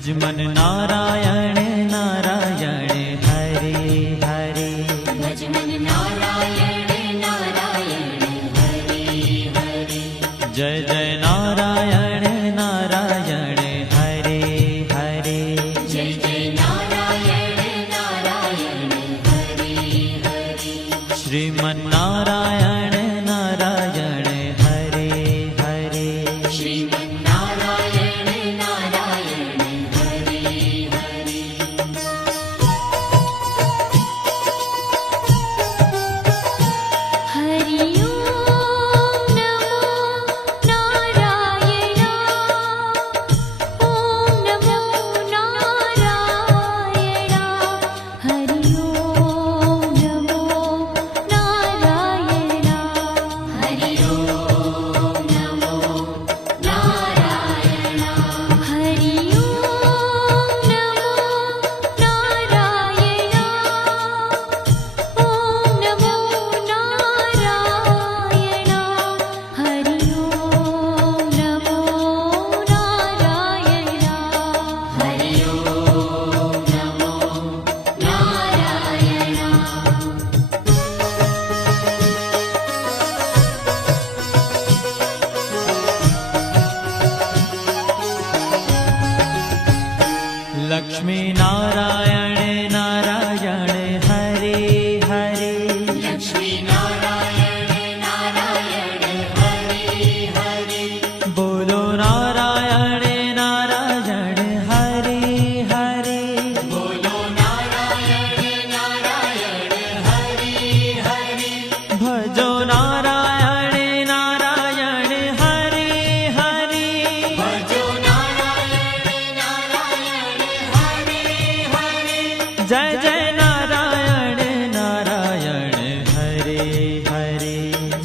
भजमन नारायण नारायण हरे हरे। भजमन नारायण नारायण हरे हरे। जय जय नारायण नारायण हरे हरे। जय जय नारायण नारायण हरे हरे। श्रीमन नारायण नारायण हरे हरे। श्रीमन नारायण नारायण हरे हरे। हरि ओम नमो नारायण। ओम नमो नारायण। हरि ओम नमो नारायण। हरि ओम नमो नारायण। हरि ओम नमो नारायण। ओम नमो नारायण। हरि ओम नमो नारायण। हरि ओम नमो नारायण। लक्ष्मी नारायण नारायण हरे हरे। लक्ष्मी नारायण नारायण हरे हरे। बोलो नारायण नारायण हरे हरे। बोलो नारायण नारायण हरे हरे। भजो नारायण नारायण हरे हरे। भजो नारायण नारायण हरे हरे। जय जय नारायण नारायण हरे हरे।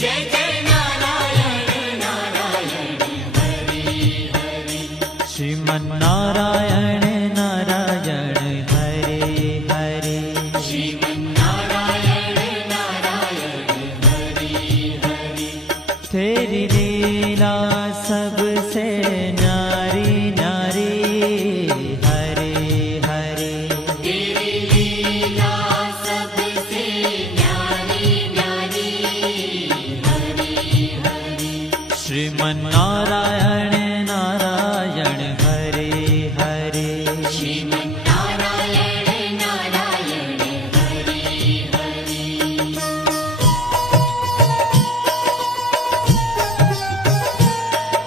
जय जय नारायण नारायण हरे हरे। श्रीमन नारायण नारायण हरे हरे। श्रीमन नारायण नारायण हरे हरे। तेरी लीला सबसे न्यारी न्यारी हरे हरे। तेरी लीला सबसे न्यारी न्यारी हरे हरे। श्रीमन नारायण नारायण हरे हरे। श्रीमन नारायण नारायण हरे हरे।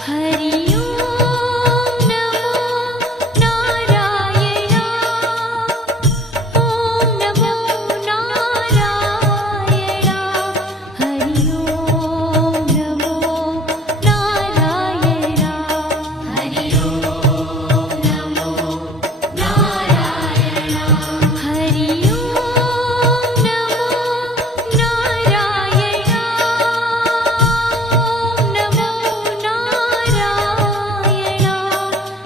हरि ओम नमो नारायण। ओम नमो नारायण। हरि ओम नमो नारायण। हरि ओम नमो नारायण। हरि ओम नमो नारायण। ओम नमो नारायण।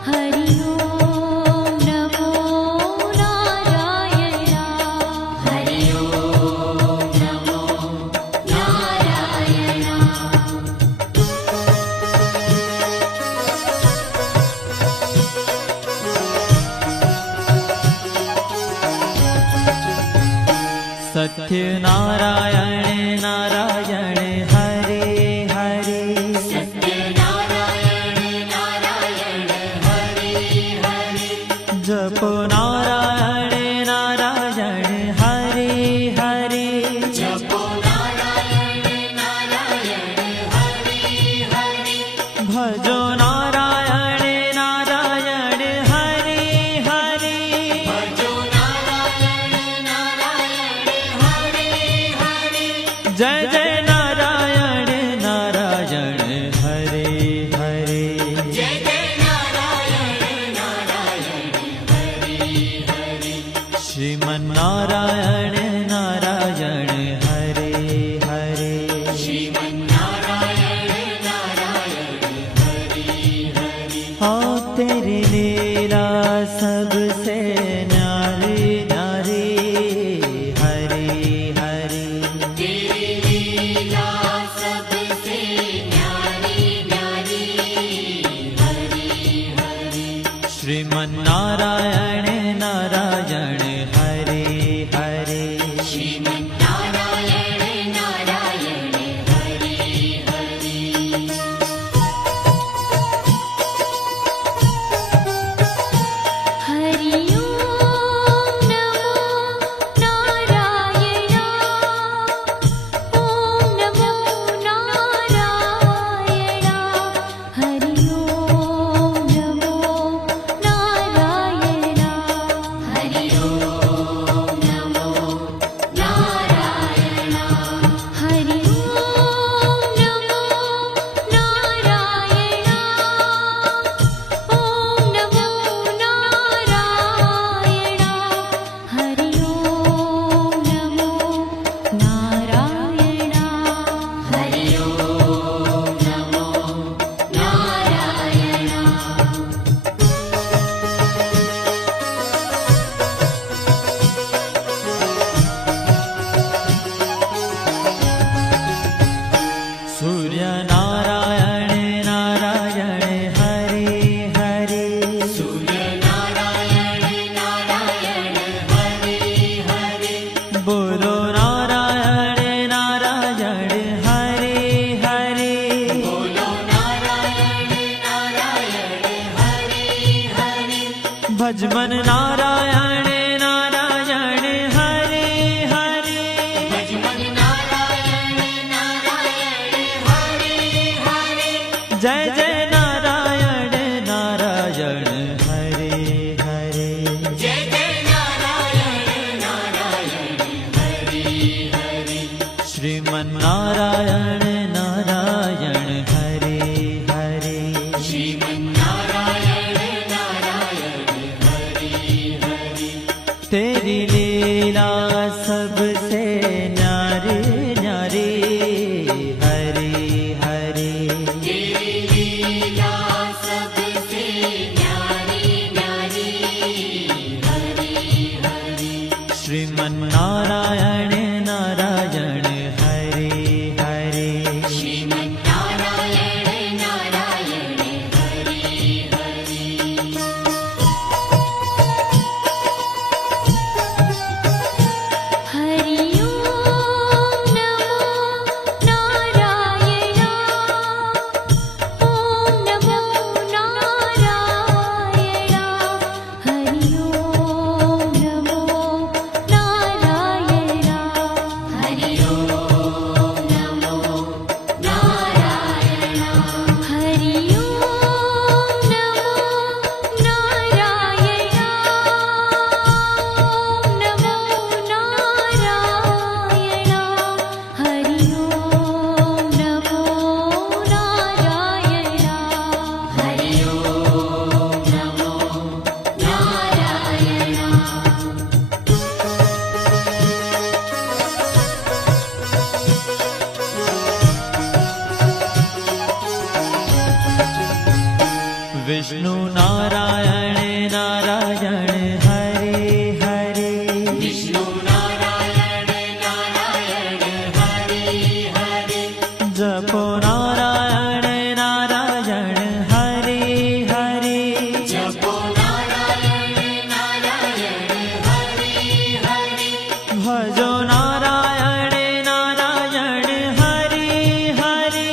हरि ओम नमो नारायण। हरि ओम नमो सत्य नारायण नारायण हरे हरे। सत्य नारायण नारायण हरे हरे। जपो नारायण नारायण हरे हरे। जपो नारायण नारायण हरे हरे। भजो नारायण नारायण हरे हरे। भजो नारायण नारायण हरे हरे। जय जय नारायण नारायण हरे हरे। जय जय नारायण नारायण हरे हरे। श्रीमन नारायण नारायण हरे हरे। श्रीमन नारायण नारायण हरे हरे। हाँ तेरी लीला सबसे न्यारी न्यारी हरे हरे। तेरी लीला सबसे न्यारी न्यारी हरे हरे। श्रीमन नारायण ભજમન નારાયણ નારાયણ હરે હરે ભજમન નારાયણ નારાયણ હરે હરે જય જય નારાયણ નારાયણ હરે હરે જય જય નારાયણ નારાયણ હરે હરે શ્રીમન નારાયણ નારાયણ હરે હરે શ્રીમન નારાયણ નારાયણ હરે હરે तेरी लीला सबसे न्यारी न्यारी हरे हरे तेरी लीला सबसे न्यारी न्यारी हरे हरे श्रीमन नारायण नारायण हरे हरे श्रीमन नारायण नारायण हरे हरे हरि ओम नमो नारायण ओम नमो नारायण हरि ओम नमो नारायण हरि ओम नमो नारायण हरि ओम नमो नारायण ओम नमो नारायण हरि ओम नमो नारायण हरि ओम नमो नारायण विष्णु नारायण नारायण हरे हरे विष्णु नारायण नारायण हरे हरे जपो नारायण नारायण हरे हरे जपो नारायण नारायण हरे हरे भजो नारायण नारायण हरे हरे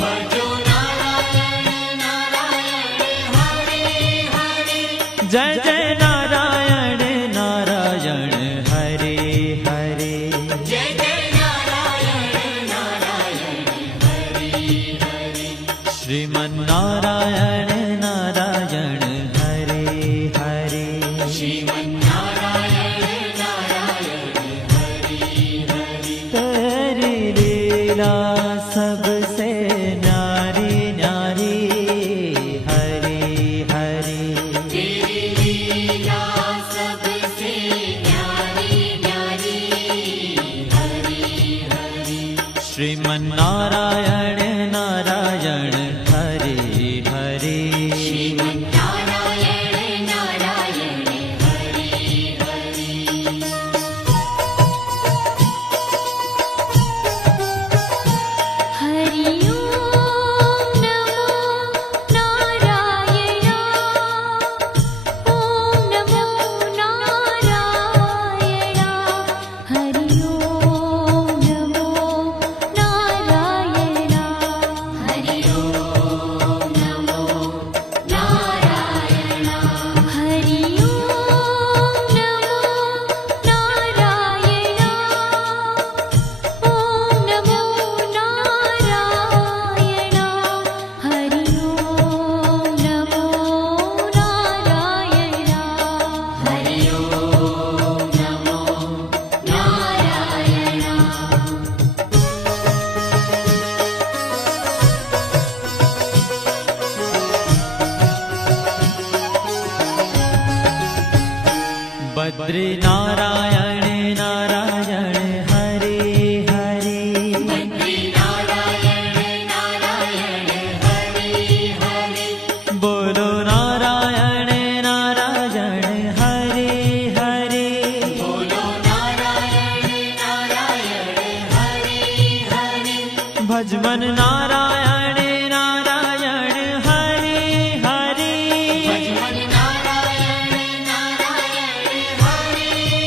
भजो नारायण नारायण हरे हरे जय जय नारायण नारायण हरे हरे जय जय नारायण नारायण हरे हरे श्रीमन नारायण नारायण हरे हरे श्रीमन नारायण नारायण हरे हरे तेरी लीला सबसे न्यारी न्यारी हरे हरे तेरी लीला सबसे न्यारी न्यारी हरे हरे श्रीमन नारायण नारायण हरे हरे श्रीमन नारायण नारायण हरे हरे हरि ओम नमो नारायण ओम नमो नारायण हरि ओम नमो नारायण हरि ओम नमो नारायण हरि ओम नमो नारायण ओम नमो नारायण हरि ओम नमो नारायण हरि ओम नमो नारायण बद्री नारायण नारायण हरे हरे बद्री नारायण नारायण हरे हरे बोलो नारायण नारायण हरे हरे बोलो नारायण नारायण हरे हरे भजमन नारायण नारायण हरे हरे भजमन नारायण नारायण हरे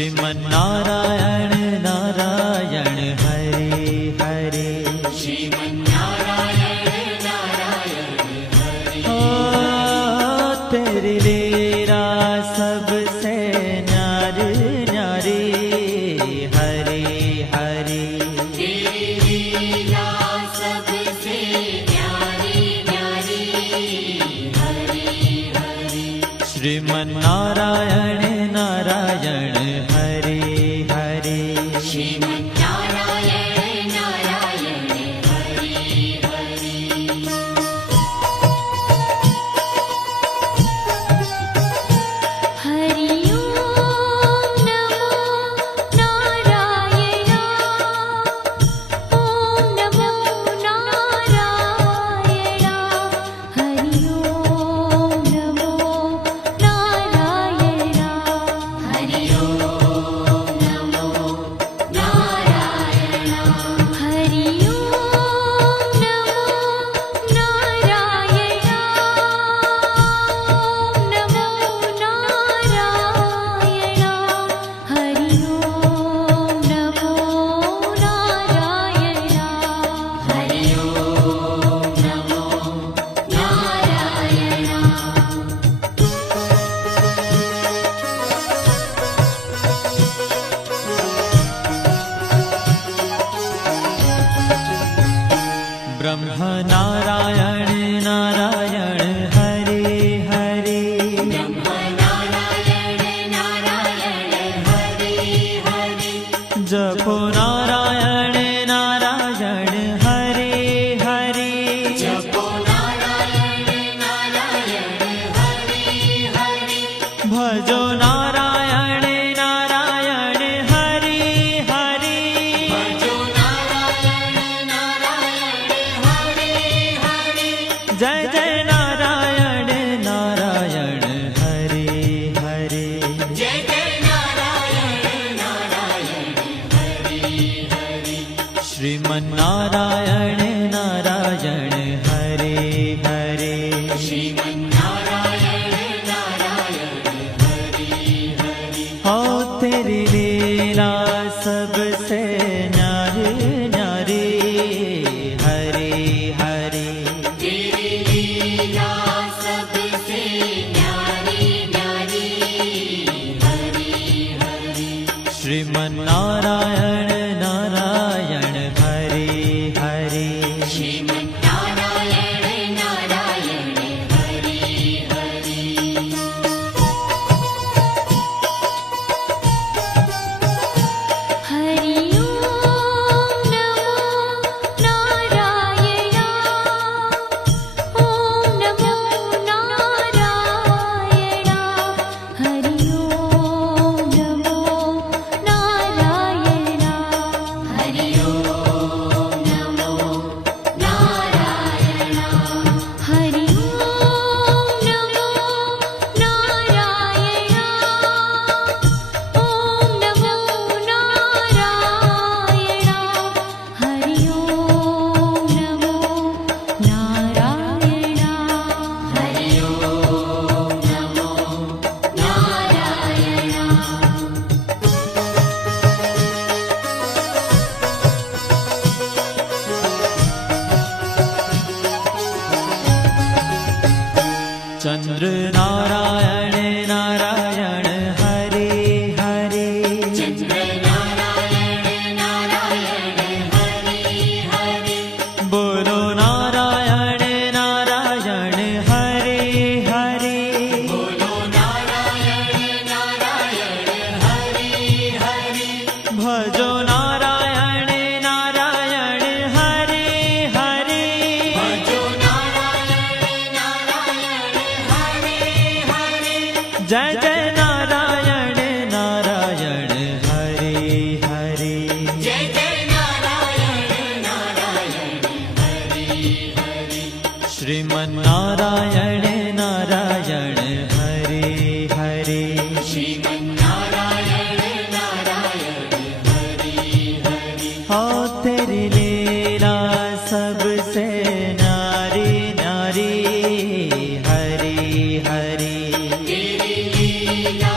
श्रीमन्नारायण नारायण हरे हरे श्रीमन्नारायण नारायण हरे ओ तेरी लीला सबसे न्यारी न्यारी हरे हरे तेरी लीला सबसे न्यारी न्यारी हरे हरे श्रीमन्नारायण नारायण हरे हरे श्रीमन्नारायण नारायण हरे हरे हरि ओम नमो नारायण ओम नमो नारायण हरि ओम नमो नारायण हरि ओम नमो नारायण हरि ओम नमो नारायण ओम नमो नारायण हरि ओम नमो नारायण हरि ओम नमो नारायण ब्रह्म नारायण नारायण हरे हरे नारायण नारायण हरे हरे जपो नारायण नारायण हरे हरे जपो नारायण नारायण हरे हरे भजो नारायण नारायण हरे हरे भजो नारायण नारायण हरे हरे जय जय नारायण नारायण हरे हरे जय जय नारायण नारायण हरे हरे श्रीमन्नारायण नारायण हरे हरे श्रीमन्नारायण नारायण हरे हरे हो तेरी लीला सबसे न्यारी न्यारी हरे हरे तेरी लीला सबसे न्यारी न्यारी हरे हरे श्रीमन्नारायण नारायण हरे हरे श्रीमन्नारायण नारायण हरे हरे हरि ओम नमो नारायण ओम नमो नारायण हरि ओम नमो नारायण हरि ओम नमो नारायण हरि ओम नमो नारायण ओम नमो नारायण हरि ओम नमो नारायण हरि ओम नमो नारायण चंद्र नारायण नारायण हरे हरे चंद्र नारायण नारायण हरे हरे बोलो नारायण नारायण हरे हरे बोलो नारायण नारायण हरे हरे भजो नारायण नारायण हरे हरे भजो नारायण नारायण हरे हरे जय जय नारायण नारायण हरे हरे जय जय नारायण नारायण हरे हरे श्रीमन्नारायण नारायण हरे हरे श्रीमन्नारायण नारायण हरे हरे हो तेरी लीला सबसे न्यारी न्यारी हरे हरे तेरी लीला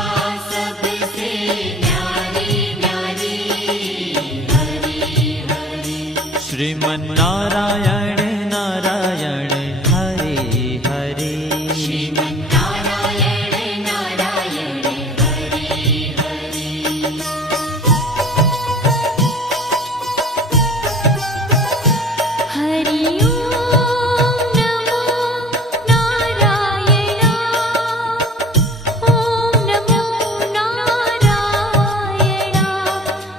श्रीमन्नारायण नारायण हरे हरे श्रीमन्नारायण नारायण हरि हरि हरि ओम नमो नारायण ओम नमो नारायण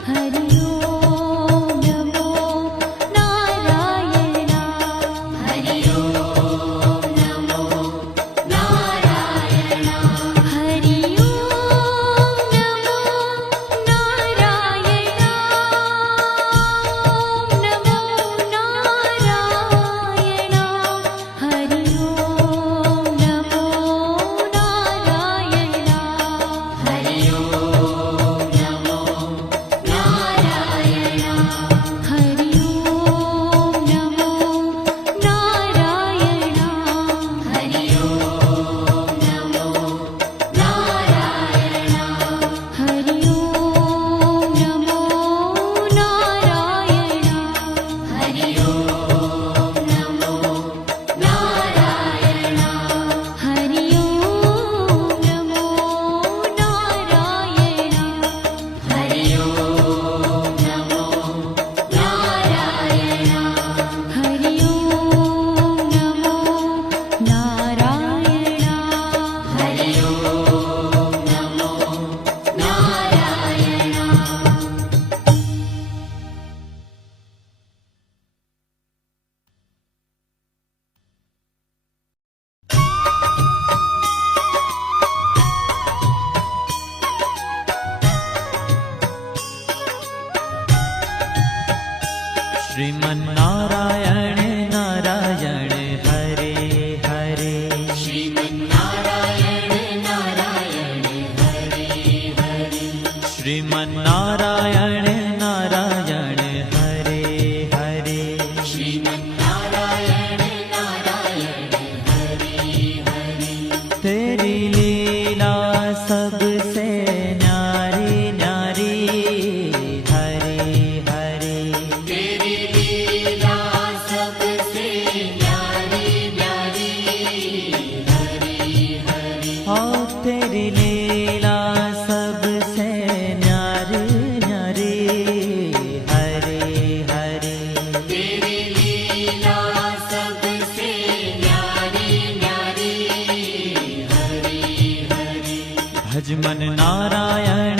हरि ओम नमो नारायण हरि ओम नमो नारायण हरि ओम नमो नारायण ओम नमो नारायण हरि ओम नमो नारायण हरि ओम नमो नारायण हरि ओम नमो नारायण हरि ओम नमो नारायण हरि ओम नमो नारायण हरि ओम नमो नारायण हरि ओम नमो नारायण हरि ओम नमो नारायण हरि ओम नमो नारायण हरि ओम नमो नारायण श्रीमन्नारायण नारायण हरे हरे श्रीमन्नारायण नारायण हरि हरि श्रीमन्नारायण नारायण हरे हरे श्रीमन्नारायण नारायण हरि हरि तेरी लीला सबसे न्यारी न्यारी हरे हरे तेरी लीला सबसे न्यारी न्यारी हरि हरि ओ तेरी लीला सबसे न्यारी न्यारी हरे हरे तेरी लीला सबसे न्यारी न्यारी हरि हरि भज मन नारायण